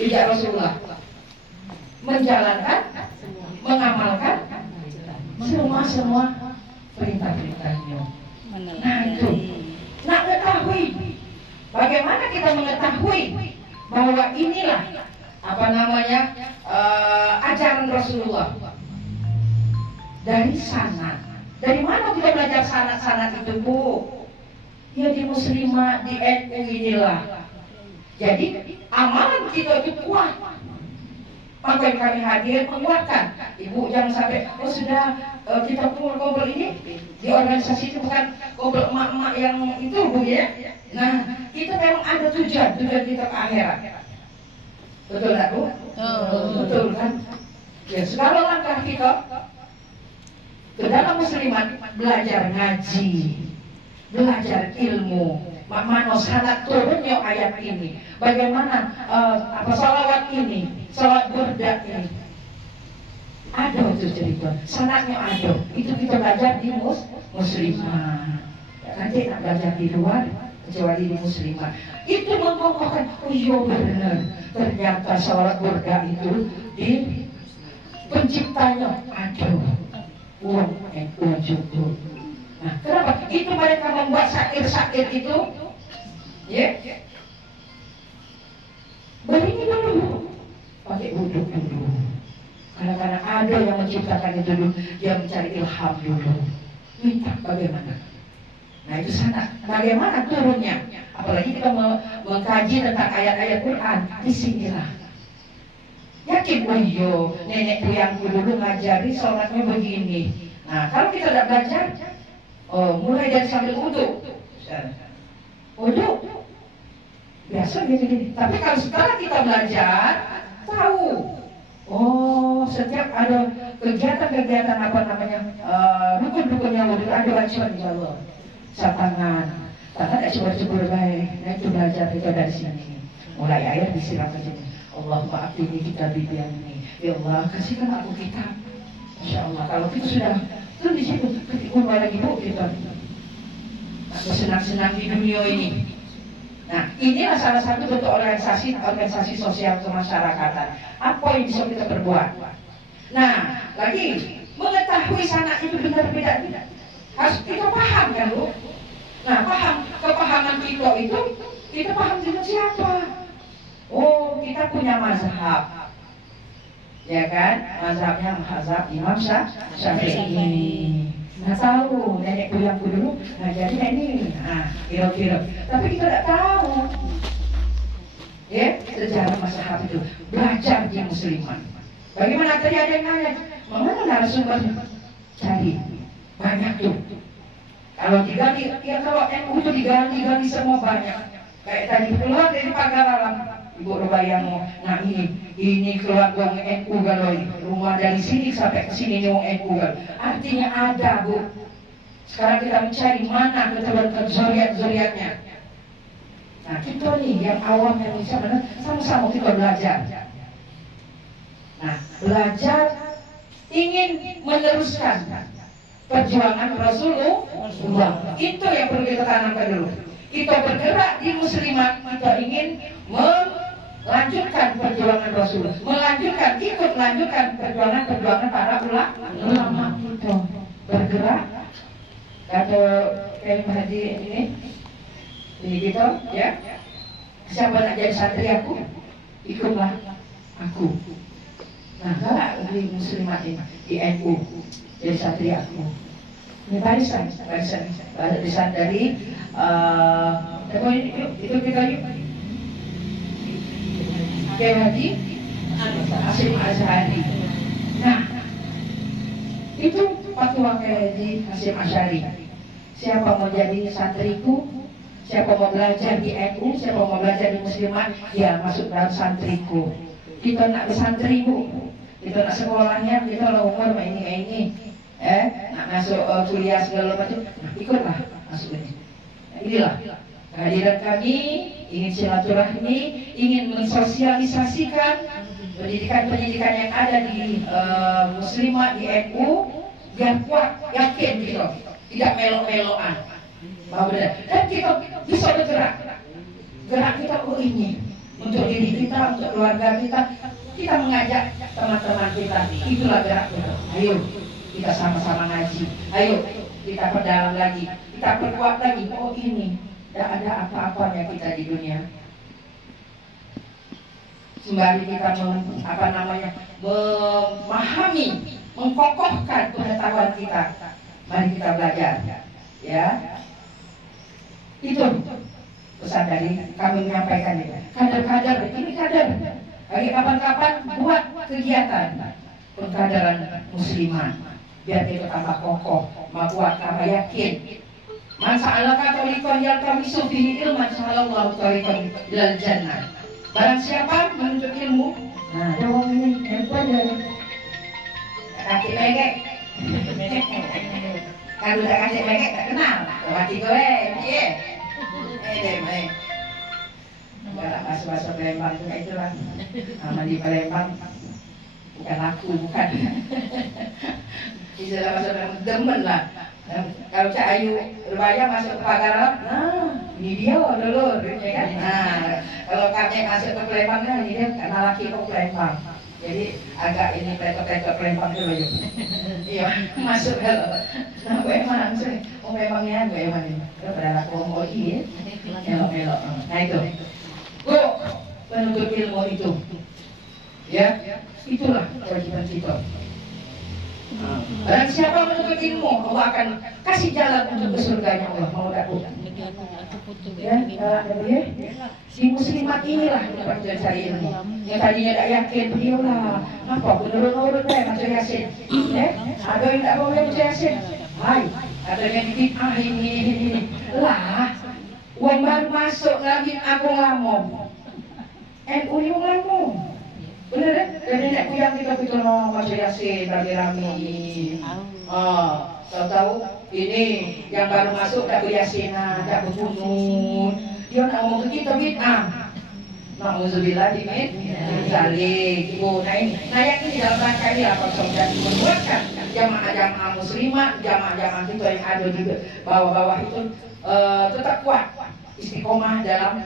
jejak Rasulullah, menjalankan, mengamalkan semua perintah-perintahnya. Nah itu, nak mengetahui bagaimana kita mengetahui bahwa inilah apa namanya ajaran Rasulullah. Dari sanad. Dari mana kita belajar sanad-sanad itu, Bu? Ya di Muslimah, di NU inilah. Jadi amalan kita itu kuat. Maka kami hadir menguatkan. Ibu jangan sampai sudah kita kumpul-kumpul ini di organisasi itu bukan kumpul emak-emak yang itu, Bu ya. Nah, kita memang ada tujuan kita ke akhirat. Betul tak, Bu? Betul kan? Ya, segala langkah kita ke dalam muslimat, belajar ngaji, belajar ilmu. Mana sanad turunnya ayat ini, bagaimana salawat ini, salawat burda ini, ada itu cerita, sanadnya ada. Itu kita belajar di muslimah. Nanti nak belajar di luar, kecuali di muslimah. Itu mengkokohkan, oh iya benar, ternyata salawat burda itu di penciptanya ada. Uang jodoh. Nah, kenapa? Itu mereka membuat syair-syair itu, ya. Begini dulu, pakai wudhu dulu. Kadang-kadang ada yang menciptakan itu dulu, dia mencari ilham dulu. Minta bagaimana? Nah itu sanad. Bagaimana turunnya? Apalagi kita mengkaji tentang ayat-ayat Quran. Disinilah. Yakin, oh iya, nenek moyangku dulu ngajari sholatnya begini. Nah, kalau kita tidak belajar, mulai dari sambil wudhu. Wudhu, biasa gini-gini. Tapi kalau sekarang kita belajar, tahu. Oh, setiap ada kegiatan-kegiatan apa namanya, rukun-rukunnya wudhu, ada bacaan insya Allah. Tangan tidak coba-coba baik. Nah itu belajar kita dari sini. Mulai ayat disiram ke sini. Allahumma a'tini kitab ini. Ya Allah, kasihkan aku kitab. Insya Allah, kalau kita sudah itu di situ, ketika lagi Bu kita senang-senang di dunia ini. Nah, inilah salah satu bentuk organisasi sosial kemasyarakatan. Apa yang bisa kita perbuat? Nah, lagi mengetahui sanad itu benar tidak. Harus kita paham kan, Bu? Nah, kepahaman kita itu, kita paham dengan siapa? Oh, kita punya mazhab, ya kan? Mazhabnya mazhab Imam Syafi'i. Nah tahu nenek moyangku dulu ngajarin ini, kira-kira. Tapi kita tidak tahu, ya sejarah mazhab itu. Belajar di musliman. Bagaimana tadi ada yang nanya, mana narasumbernya? Cari, banyak tuh. Kalau digali, ya kalau NU itu digali semua banyak. Kayak tadi keluar dari pagar alam. Ibu Rubayano, nah ini keluarga NU galoi, rumah dari sini sampai ke sini nyong NU gal. Artinya ada, Bu. Sekarang kita mencari mana keturunan zuriat-zuriatnya. Nah kita nih yang awam yang bisa mana, sama-sama kita belajar. Nah belajar ingin meneruskan perjuangan Rasulullah. Itu yang perlu kita tanamkan dulu. Kita bergerak di muslimat, kita ingin melanjutkan perjuangan Rasul, ikut melanjutkan perjuangan para ulama itu bergerak. Kata Kiai Haji ini gitu ya. Siapa nak jadi santri aku, ikutlah aku. Nah, kalau di muslimat ini di NU jadi santri aku. Ini barisan dari itu kita yuk. Kiai Haji Hasyim Asy'ari. Nah, itu fatwa Kiai Haji Hasyim Asy'ari. Siapa mau jadi santriku, siapa mau belajar di NU, siapa mau belajar di muslimat, ya masuk dalam santriku. Kita nak bersantri, Bu. Kita nak sekolahnya, kita lah umur ini. Nak masuk kuliah segala macam, ikutlah masuk ini. Nah, inilah kehadiran kami, ingin silaturahmi, ingin mensosialisasikan pendidikan-pendidikan yang ada di muslimat di NU biar kuat, yakin gitu, tidak melok-melokan. Dan kita bisa bergerak, gerak kita ini untuk diri kita, untuk keluarga kita. Kita mengajak teman-teman kita, itulah gerak kita. Ayo kita sama-sama ngaji, ayo kita perdalam lagi, kita perkuat lagi. Oh ini, tidak ada apa-apanya kita di dunia. Sembari kita memahami, mengkokohkan pengetahuan kita, mari kita belajar, ya. Itu pesan dari kami menyampaikan itu. Kader-kader, ini kader. Bagi kapan-kapan buat kegiatan pengkaderan muslimah biar kita tambah kokoh, kuat, tambah yakin. Man sa'alaka tariqan yaltamisu fihi ilman sahalallahu tariqan ilal jannah. Barang siapa menuntut ilmu, nah jawab ini, yang aja. Kaki megek. Kalau udah kasih megek tak kenal. Mati gue, iya. Deh, enggak bahasa Palembang itu kayak itulah. Nama di Palembang bukan aku, bukan. Istilah bahasa Palembang demen lah. Kalau Cak Ayu Rubaya masuk ke Pagaran, nah ini dia dulu, ya kan? Nah kalau kami masuk ke Palembang, nah ini dia karena laki kok Palembang. Jadi agak ini pletok-pletok Palembang dulu ya. Iya masuk kalau. Nah gue emang sih, memangnya gue emang ini. Kalau pada laku mau iya, melok-melok. Nah itu. Menuntut ilmu itu, ya, itulah kewajiban kita. Dan siapa menuntut ilmu, Allah akan kasih jalan untuk ke surganya Allah. Mau tak bukan? Ya, si muslimat inilah yang cari ilmu. Yang tadinya tak yakin, beliaulah. Apa? Menurut macam Yasin. Ada yang tak boleh macam Yasin. Hai, ada yang dibid'ah ini. Lah, uang baru masuk lagi aku ngomong. NU ini ngomong. Bener kan? Jadi nek kuyang kita mau baca Yasin rame-rame. Tahu-tahu ini yang baru masuk tak beryasinah, tak berkunut. Dia nak ngomong ke kita bid'ah. Nauzubillah min zalik. Nah yang ini dalam rangka ini apa saudara membuatkan jamaah-jamaah muslimah, jamaah-jamaah kita yang ada di bawah-bawah itu tetap kuat istiqomah dalam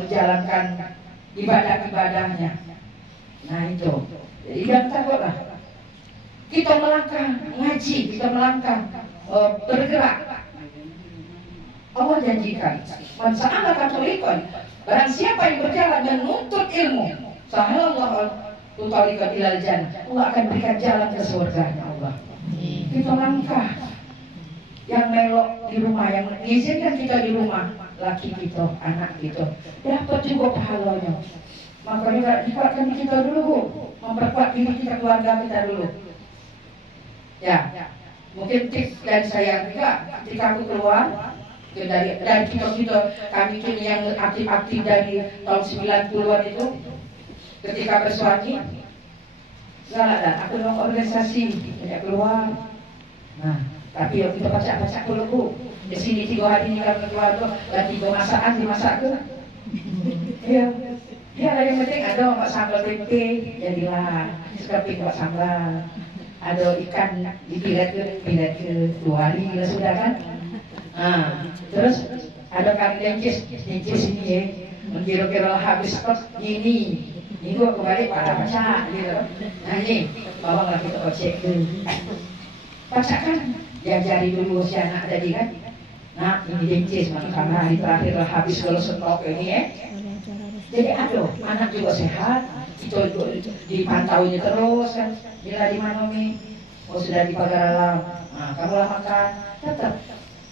menjalankan ibadah-ibadahnya. Nah itu, jadi jangan takutlah. Kita melangkah ngaji, kita melangkah bergerak. Allah janjikan, man sa'alaka tariqan, barang siapa yang berjalan menuntut ilmu, sahalallahu tariqan ilal jannah, Allah akan berikan jalan ke surganya Allah. Kita langkah. Yang melok di rumah, yang mengizinkan kita di rumah, laki kita, anak kita, dapat juga pahalanya. Makanya dikuatkan kita dulu, Bu. Memperkuat diri kita, keluarga kita dulu. Ya, mungkin tips dari saya juga ketika aku keluar dari kita kami kini yang aktif-aktif dari tahun 90-an itu, ketika bersuami, galak dah. Aku mau organisasi, banyak keluar. Nah, tapi kita baca-baca dulu, Bu. Di sini 3 hari ini kami keluar tuh, dan 3 masakan dimasak tuh. Iya. Ya, yang penting ada omak sambal tempe, jadilah sekeping omak sambal. Ada ikan dipilet ke 2 hari sudah kan. Nah, terus ada kari dencis ini ya, kira-kira habis stok ini gua kembali pada baca gitu. Nah ini bawalah kita cek dulu. Baca kan, diajari dulu si anak tadi kan. Nah ini dencis, karena hari terakhir habis kalau stok ini ya. Jadi aduh, anak juga sehat, itu dipantaunya terus kan, bila di mana nih, oh sudah di Pagaralam, nah kamulah makan, tetap,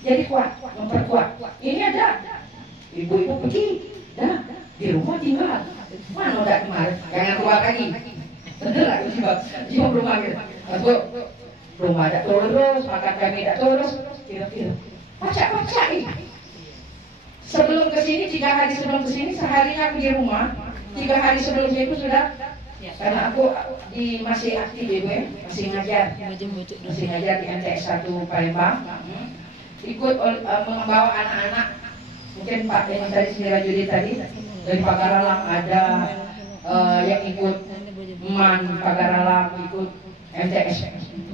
jadi kuat, memperkuat. Ini ada, ibu-ibu pergi, dah di rumah tinggal, mana udah kemarin, jangan keluar lagi, bener lah, jiwa rumah gitu, atau rumah ada terus, makan kami ada terus, kira-kira, baca ini. Sebelum kesini, 3 hari sebelum kesini, seharinya aku di rumah. 3 hari sebelumnya itu sudah, karena aku masih aktif ibu ya, masih ngajar di MTS 1 Palembang. Ikut membawa anak-anak, mungkin Pak yang tadi Semira Judi tadi dari Pagaralam ada yang ikut MAN Pagaralam, ikut MTS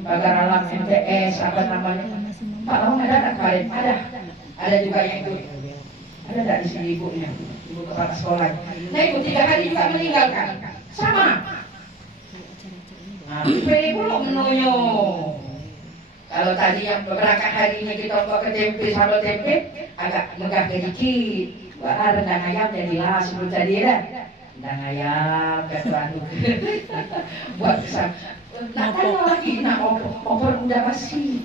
Pagaralam, MTS apa namanya, Pak Long ada kemarin, ada juga yang ikut. Ada nggak di sini ibunya, ibu kepala sekolah? Nah ibu 3 hari juga meninggalkan, sama. Nah, pilih pula menunya. Kalau tadi yang beberapa hari ini kita bawa ke tempe sama tempe, agak megah sedikit. Wah, rendang ayam jadilah sebelum tadi ya. Rendang ayam, katuan buat besar. Nak tanya lagi, nak opor udah basi.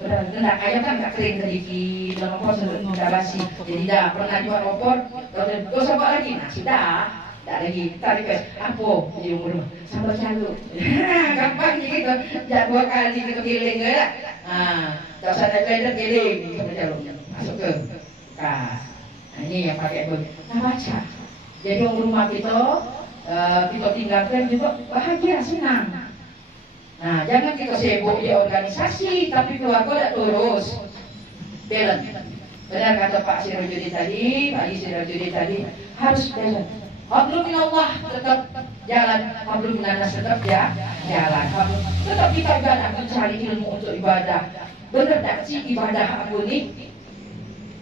Rendang ayam kan nggak kering sedikit, dan opor udah basi. Jadi dah pernah jual opor, terus apa lagi? Nah sudah. Tak lagi, kita request apa di rumah sambal calu. Gampang gitu, jak 2 kali kita giling ke tak? Tak usah naik blender giling, sambal calu masuk ke kas. Nah ini yang pakai pun. Nah baca. Jadi orang rumah kita, kita tinggalkan juga bahagia, senang. Nah jangan kita sibuk di organisasi, tapi keluarga tak terus. Balance. Benar kata Pak Sirojudi tadi, Pak Sirojudi tadi harus balance. Hablum minallah tetap jalan, hablum minannas tetap ya jalan. Tetap kita ibadah, mencari ilmu untuk ibadah. Benar tak sih ibadah aku ini?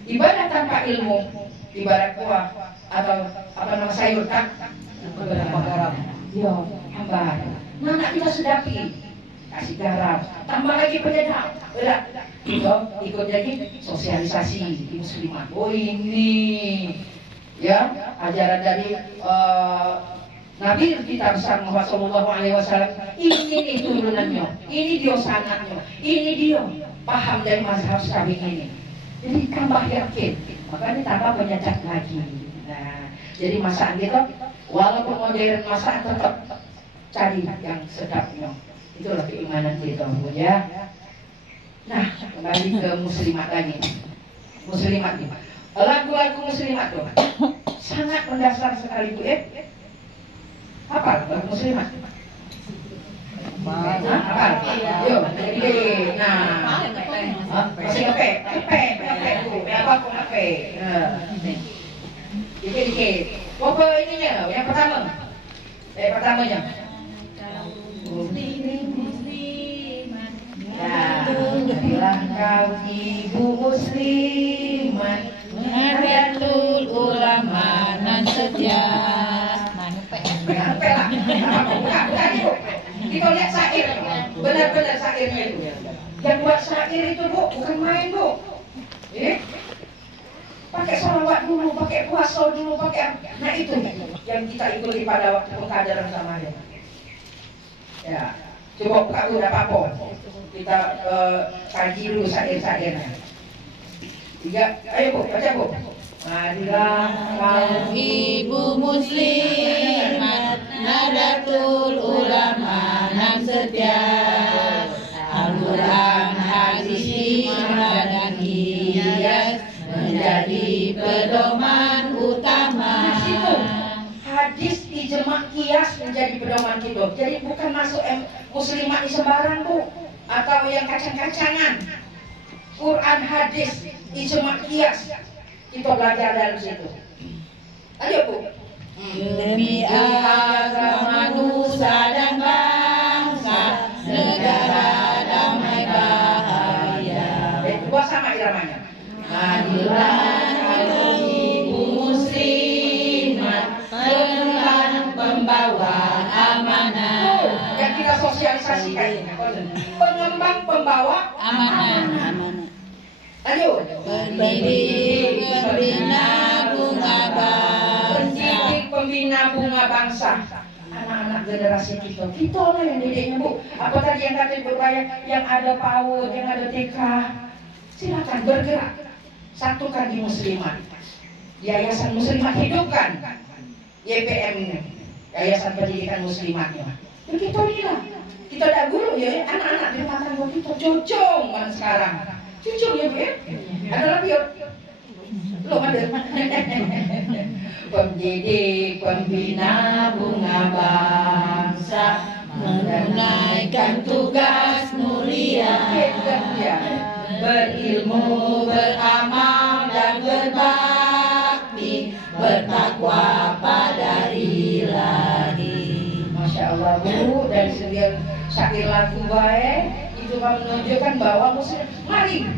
Ibadah tanpa ilmu, ibarat kuah atau apa nama sayur tak? Yo, hambar. Nah, nak kita sedapi, kasih garam, tambah lagi penyedap. Berat. Ikut jadi sosialisasi di muslimat. Oh ini. Ya, ajaran dari Nabi kita besar Muhammad Sallallahu Alaihi Wasallam. Ini nih turunannya, ini dia sanatnya, ini dia paham dari mazhab Syafi'i ini. Jadi tambah yakin, makanya tambah penyedap lagi. Nah, jadi masakan kita walaupun modern masakan tetap cari yang sedapnya. Itulah keimanan kita, Bu ya. Nah, kembali ke muslimat lagi. Muslimat nih. Lagu-lagu muslimat tuh sangat mendasar sekali Bu apa lagu muslimat? Apa? Yo, jadi masih ngape Bu, apa aku ngape? Dikit. Apa ininya? Yang pertamanya. Ya, bilang kau ibu muslimat, Nahdlatul Ulama nan setia. Kita lihat syair, benar-benar syairnya itu. Yang buat syair itu Bu, bukan main Bu. Pakai sholawat dulu, pakai puasa dulu, pakai. Nah itu yang kita ikuti pada waktu pengkaderan sama dia. Ya, coba buka dulu apa-apa. Kita kaji dulu syair-syairnya. 3, ayo Bu, baca Bu. Marilah kaum ibu muslimat, Nahdlatul Ulama nan setia. Al-Quran, hadis, ijma dan qiyas menjadi pedoman utama. Hadis, ijma, qiyas menjadi pedoman kita. Jadi bukan masuk muslimat di sembarang Bu, atau yang kacang-kacangan. Quran, hadis, ijma, qiyas kita belajar dari situ. Ayo Bu. Demi agama, nusa dan bangsa, negara damai bahagia. Dua sama iramanya. Marilah kaum ibu muslimat, penerang pembawa amanah. Yang kita sosialisasikan, pengembang pembawa amanah. Ayo, pendidik pembina bunga bangsa. Pendidik pembina bunga bangsa. Anak-anak generasi kita lah yang didiknya Bu. Apa tadi yang tadi berbayar, yang ada PAUD, yang ada TK. Silakan bergerak, satukan di muslimat. Yayasan Muslimat hidupkan. YPM ini, Yayasan Pendidikan Muslimatnya. Begitu inilah. Kita ada guru ya, anak-anak di rumah tangga kita cocok kan sekarang. Cucu ya Bu ya? Ada lagi ya? Belum ada. Pendidik pembina bunga bangsa, menunaikan tugas mulia, berilmu, beramal dan berbakti, bertakwa pada Ilahi. Masya Allah Bu, dari segi syair lagu baik itu menunjukkan bahwa muslim, mari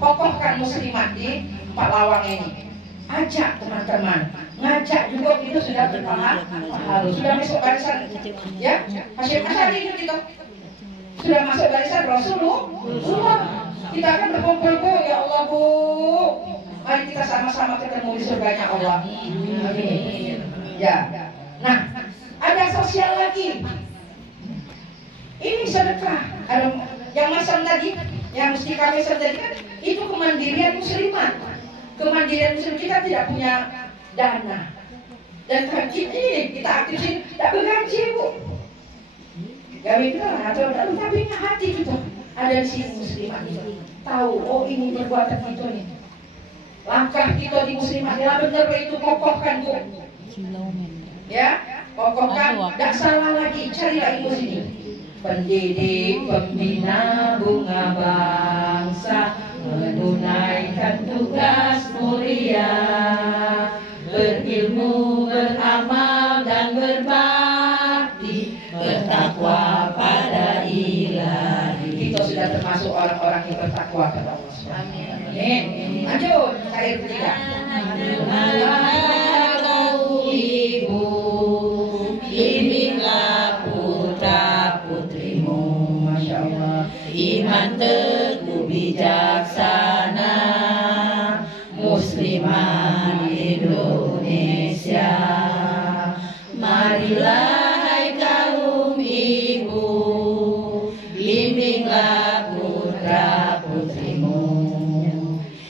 kokohkan muslimat di 4 lawang ini. ajak teman-teman, ngajak juga itu sudah berpahala, sudah masuk barisan, ya, Hasyim Asy'ari itu kita sudah masuk barisan Rasulullah. Kita akan berkumpul Bu, ya Allah Bu, mari kita sama-sama ketemu di surganya Allah. Amin. Ya, nah ada sosial lagi. Ini sedekah. Ada yang masam tadi, yang mesti kami tadi kan itu kemandirian muslimat. Kemandirian muslim, kita tidak punya dana. Dan ini kita aktifin tidak bergaji Bu. Gawe kita atau tapi hati kita ada di sini muslimat ini. Tahu oh ini perbuatan kita nih. Langkah kita di muslimat adalah benar itu kokohkan Bu. Ya, kokohkan, tidak salah lagi, carilah ilmu sini. Pendidik, pembina bunga bangsa, menunaikan tugas mulia, berilmu, beramal dan berbakti, bertakwa pada Ilahi. Kita sudah termasuk orang-orang yang bertakwa kepada Allah. Amin. Amin. Lanjut, ayat ketiga. Ibu, bimbinglah putra putrimu, Masya Allah. Iman teguh bijaksana, Muslimah Indonesia. Marilah hai kaum ibu, bimbinglah putra putrimu,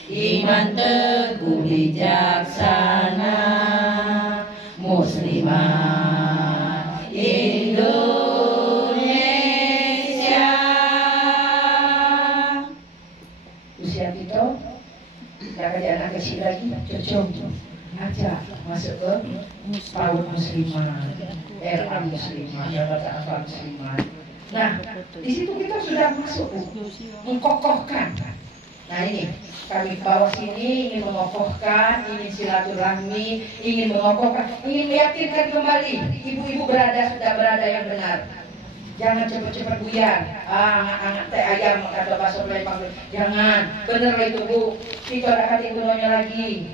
iman teguh bijaksana, Muslimah Indonesia. Usia kita tidak ada anak kecil lagi, cocok aja masuk ke PAUD muslimah, RA muslimah, jabatan apa muslimah. Nah, di situ kita sudah masuk mengkokohkan. Nah ini kami bawah sini ingin mengokohkan, ingin silaturahmi, ingin mengokohkan, ingin meyakinkan kembali ibu-ibu sudah berada yang benar. Jangan cepat-cepat buyar. Anak-anak teh ayam kata bahasa Palembang. Jangan, bener itu Bu. Kita ada hati gunanya lagi.